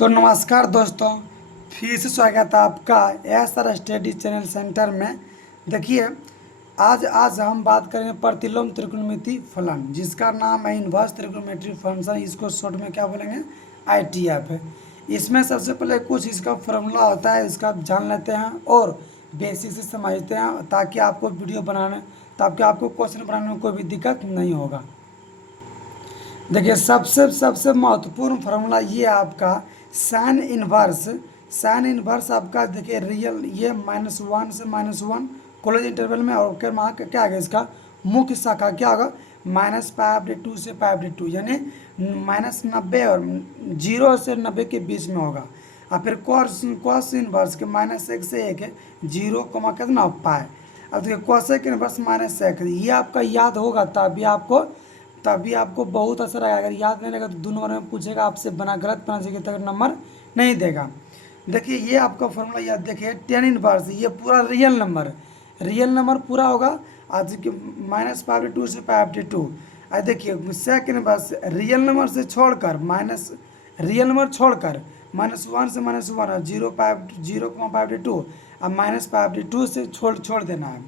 तो नमस्कार दोस्तों, फिर से स्वागत है आपका एसआर स्टडी चैनल सेंटर में। देखिए, आज हम बात करेंगे प्रतिलोम त्रिकोणमिति फलन, जिसका नाम है इन्वर्स त्रिकोणमेट्री फंक्शन। इसको शॉर्ट में क्या बोलेंगे, आईटीएफ है। इसमें सबसे पहले कुछ इसका फॉर्मूला होता है, इसका जान लेते हैं और बेसिक से समझते हैं, ताकि आपको वीडियो बनाने ताकि आपको क्वेश्चन बनाने में कोई भी दिक्कत नहीं होगा। देखिए, सबसे महत्वपूर्ण फार्मूला ये आपका साइन इनवर्स आपका। देखिए रियल ये -1 से -1 कॉलेज इंटरवल में, और क्या आएगा इसका मुख्य शाखा क्या होगा, -π/2 से π/2, यानी -90 और 0 से 90 के बीच में होगा। और फिर कॉस इनवर्स के -1 से 1 है 0, कितना पाए। अब देखिए कोसेक इनवर्स -1, ये आपका याद होगा तभी आपको बहुत असर आएगा। अगर याद नहीं रहेगा तो 2 नंबर में पूछेगा आपसे, गलत बना सके तो नंबर नहीं देगा। देखिए ये आपका फॉर्मूला याद, देखिए tan इनवर्स, ये पूरा रियल नंबर पूरा होगा आज के -π/2 से π/2। देखिए सेक इनवर्स रियल नंबर से छोड़कर रियल नंबर छोड़कर -1 से -1 और 0.π/2 और -π/2 से छोड़ देना है,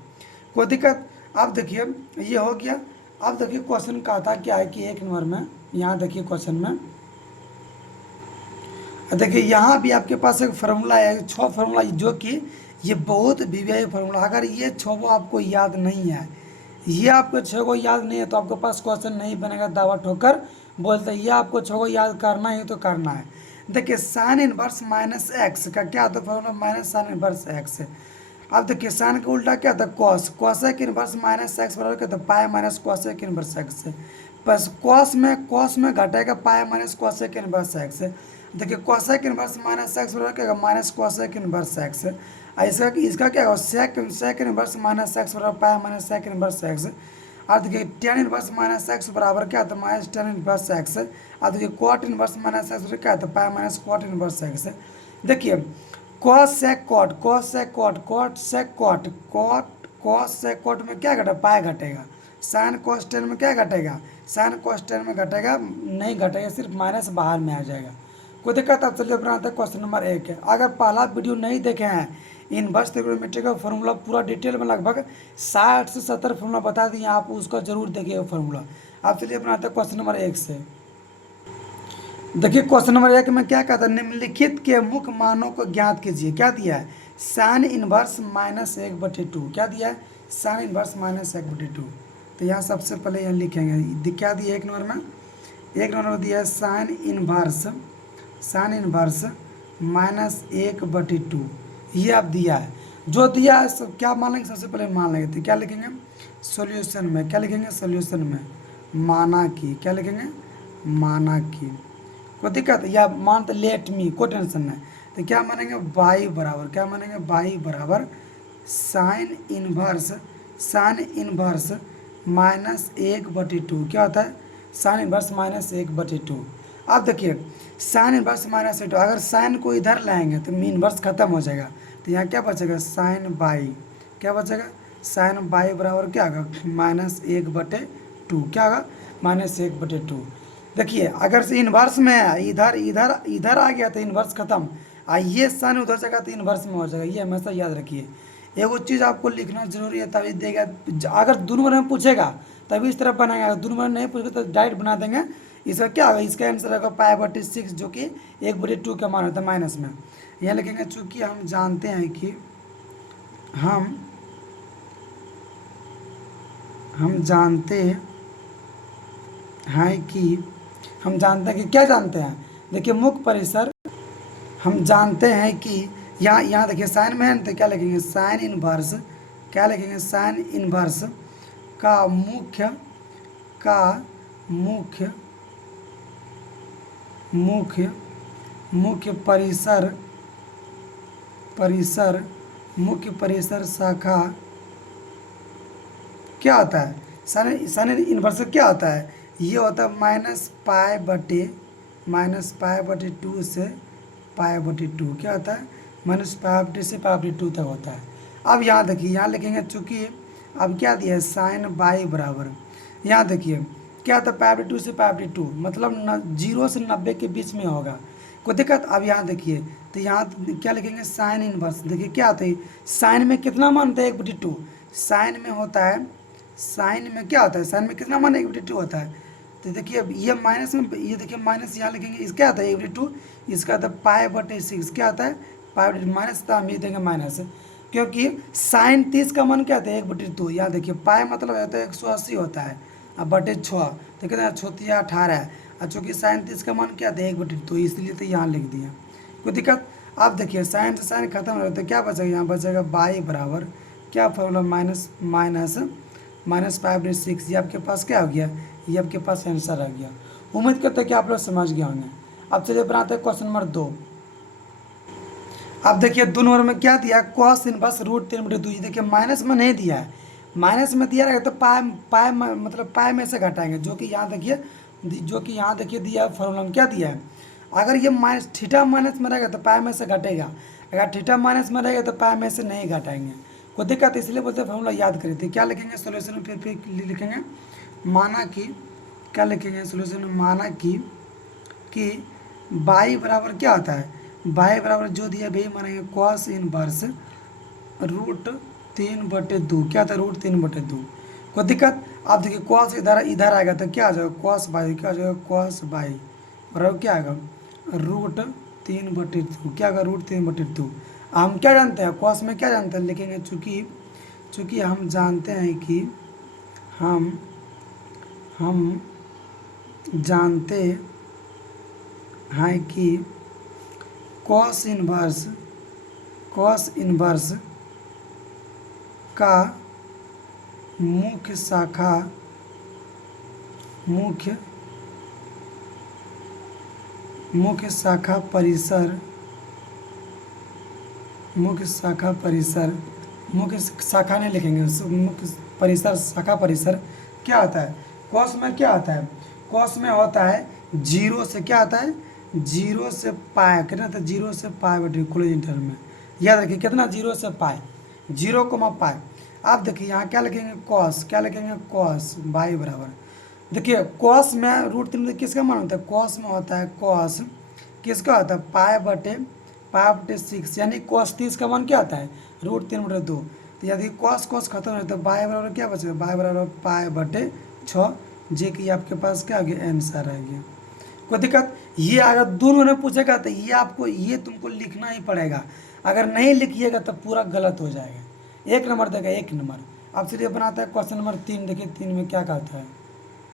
कोई दिक्कत। अब देखिए ये हो गया। अब देखिए क्वेश्चन का था क्या है कि 1 नंबर में, यहाँ देखिए क्वेश्चन में देखिए यहाँ भी आपके पास एक फार्मूला है, 6 फार्मूला, जो कि ये बहुत वीवीआई फार्मूला। अगर ये 6 आपको याद नहीं है, ये आपको 6 को याद नहीं है तो आपके पास क्वेश्चन नहीं बनेगा। दावा ठोकर बोलते हैं ये आपको 6 को याद करना है तो करना है। देखिए साइन इनवर्स -x का क्या होता है फार्मूला, -sin इनवर्स x। अब देखिए साइन का उल्टा क्या था, कोसेक इनवर्स -x बराबर क्या था, pi minus cosec inverse x। बस कॉस में घटेगा pi minus cosec inverse x। देखिए कोसेक इनवर्स -x बराबर क्या होगा, माइनस कोसेक इनवर्स x। इसका क्या होगा, सेक इनवर्स -x बराबर pi minus sec inverse x। और देखिए tan इनवर्स -x बराबर क्या होता है, माइनस tan इनवर्स x। और देखिए कॉट इनवर्स -x बराबर क्या होता है, pi minus cot inverse x। देखिए कॉस सेक कॉट में क्या घटेगा, पाई घटेगा। साइन कॉस टेन में क्या घटेगा, साइन कॉस टेन में घटेगा नहीं घटेगा, सिर्फ माइनस बाहर में आ जाएगा, कोई दिक्कत। अब चलिए बनाते हैं क्वेश्चन नंबर 1 है। अगर पहला वीडियो नहीं देखे हैं, इनवर्स त्रिकोणमिति का फॉर्मूला पूरा डिटेल में लगभग 60 से 70 फॉर्मूला बता दिए, आप उसका जरूर देखिएगा फॉर्मूला। अब चलिए बनाते हैं क्वेश्चन नंबर 1 से। देखिए क्वेश्चन नंबर 1 में क्या कहता है, निम्नलिखित के मुख्य मानों को ज्ञात कीजिए। क्या दिया है, साइन इनवर्स -1/2। क्या दिया है, साइन इनवर्स -1/2। तो यहाँ सबसे पहले यहाँ लिखेंगे क्या दिया 1 नंबर में, 1 नंबर में दिया है साइन इनवर्स -1/2। ये आप दिया है, जो दिया है सब क्या मान लेंगे, सबसे पहले मान लेंगे तो क्या लिखेंगे, सॉल्यूशन में क्या लिखेंगे, सॉल्यूशन में माना की, क्या लिखेंगे, माना की, कोई दिक्कत। या मानते लेट मी, कोई टेंशन नहीं। तो क्या मानेंगे, बाई बराबर क्या मानेंगे, बाई बराबर साइन इनवर्स -1/2। क्या होता है, साइन इनवर्स -1/2। अब देखिए साइन इनवर्स -1/2, अगर साइन को इधर लाएंगे तो इनवर्स खत्म हो जाएगा। तो यहाँ क्या बचेगा, साइन बाई, क्या बचेगा, साइन बाई बराबर क्या होगा, -1/2। क्या होगा, -1/2। देखिए अगर से इन्वर्स में है, इधर आ गया तो इन्वर्स खत्म, ये साइन उधर जाएगा तो इन्वर्स में हो जाएगा। ये हमेशा याद रखिए। एगो चीज़ आपको लिखना जरूरी है, तभी देगा। अगर 2 नंबर में पूछेगा तभी इस तरह बनाएगा, अगर 2 नंबर में नहीं पूछेगा तो डायरेक्ट बना देंगे। इसका क्या होगा, इसका आंसर होगा π/6, जो कि 1/2 का मान होता है माइनस में। यह लिखेंगे चूँकि हम जानते हैं कि हम जानते हैं कि क्या जानते हैं। देखिए मुख्य परिसर, हम जानते हैं कि यहाँ देखिए साइन में है तो क्या लिखेंगे, साइन इनवर्स, क्या लिखेंगे, साइन इनवर्स का मुख्य परिसर शाखा क्या होता है, साइन इनवर्स क्या होता है, ये होता है -π/2 से π/2। क्या होता है, -π/2 से π/2 तक होता है। अब यहाँ देखिए, यहाँ लिखेंगे चूँकि अब क्या दिया है, साइन बाई बराबर, यहाँ देखिए क्या होता है, π/2 से π/2 मतलब 0 से 90 के बीच में होगा। कोई दिक्कत। अब यहाँ देखिए, तो यहाँ क्या लिखेंगे, साइन इनवर्स। देखिए क्या आता है, साइन में कितना मान होता है, 1/2। साइन में होता है, साइन में क्या होता है, साइन में कितना मान 1/2 होता है। तो देखिए अब ये माइनस में, ये देखिए माइनस यहाँ लिखेंगे, इस क्या आता है 1/2, इसका आता है π/6। क्या आता है, पाई माइनस, था हम ये देंगे माइनस, क्योंकि साइन 30 का मान क्या आता है 1/2। यहाँ देखिए पाई मतलब होता है 180 होता है, अब बटे 6 तो कितना 6×18 है। और चूँकि साइन 30 का मान क्या आता है 1/2, इसलिए तो यहाँ लिख दिया, कोई दिक्कत। अब देखिए साइन से साइन खत्म हो रहा है तो क्या बचेगा, यहाँ बचेगा बाई बराबर क्या फॉर्मूला, माइनस π/6। ये आपके पास क्या हो गया, ये आपके पास आंसर आ गया। उम्मीद करते हैं कि आप लोग समझ गए होंगे। अब चलिए बनाते हैं क्वेश्चन नंबर 2। अब देखिए 2 नंबर में क्या दिया, कॉस इनवर्स √3/2। ये देखिए माइनस में नहीं दिया है, माइनस में दिया रहेगा तो पाई मतलब पाई में से घटाएंगे, जो कि यहाँ देखिए दिया है फॉर्मूला में क्या दिया है। अगर ये माइनस थीटा माइनस में रहेगा तो पाई में से घटेगा, अगर थीटा माइनस में रहेगा तो पाई में से नहीं घटाएंगे, कोई दिक्कत। इसलिए बोलते फॉर्मूला याद करें। तो क्या लिखेंगे सोल्यूशन में, फिर लिखेंगे माना कि, क्या लिखेंगे सोल्यूशन में, माना कि बाई बराबर क्या होता है, बाई बराबर जो दिया वही मानेंगे कॉस इनवर्स √3/2। क्या था, √3/2, कोई दिक्कत। अब देखिए कॉस इधर आएगा तो क्या आ जाएगा, कॉस बाई, क्या आ जाएगा कॉस बाई बराबर क्या आएगा √3/2। क्या आएगा √3/2। हम क्या जानते हैं, कॉस में क्या जानते हैं लिखेंगे, चूँकि हम जानते हैं कि हम जानते हैं कि कॉस इनवर्स का मुख्य शाखा परिसर मुख्य शाखा नहीं लिखेंगे, मुख्य परिसर, शाखा परिसर क्या होता है, कॉस में क्या होता है, कॉस में होता है 0 से क्या आता है, 0 से पाई, कितना था 0 से पाई बटे क्लोज इंटरवल में। याद रखिए कितना 0 से पाई, 0, अब देखिए यहाँ क्या लिखेंगे कॉस, क्या लिखेंगे कॉस बाई बराबर, देखिए कॉस में √3 किसका मान होता है, कॉस में होता है, कॉस किसका होता है π/6, यानी कॉस 30 का मान क्या आता है √3/2। तो यदि कॉस खत्म हो तो बाई बराबर क्या बचेगा, बाई बराबर π/6, जे कि आपके पास क्या आ गया आंसर आ गया, कोई दिक्कत। ये अगर दोनों ने पूछेगा तो ये तुमको लिखना ही पड़ेगा, अगर नहीं लिखिएगा तो पूरा गलत हो जाएगा। 1 नंबर देगा, 1 नंबर। अब चलिए बनाता है क्वेश्चन नंबर 3। देखिए 3 में क्या कहता है,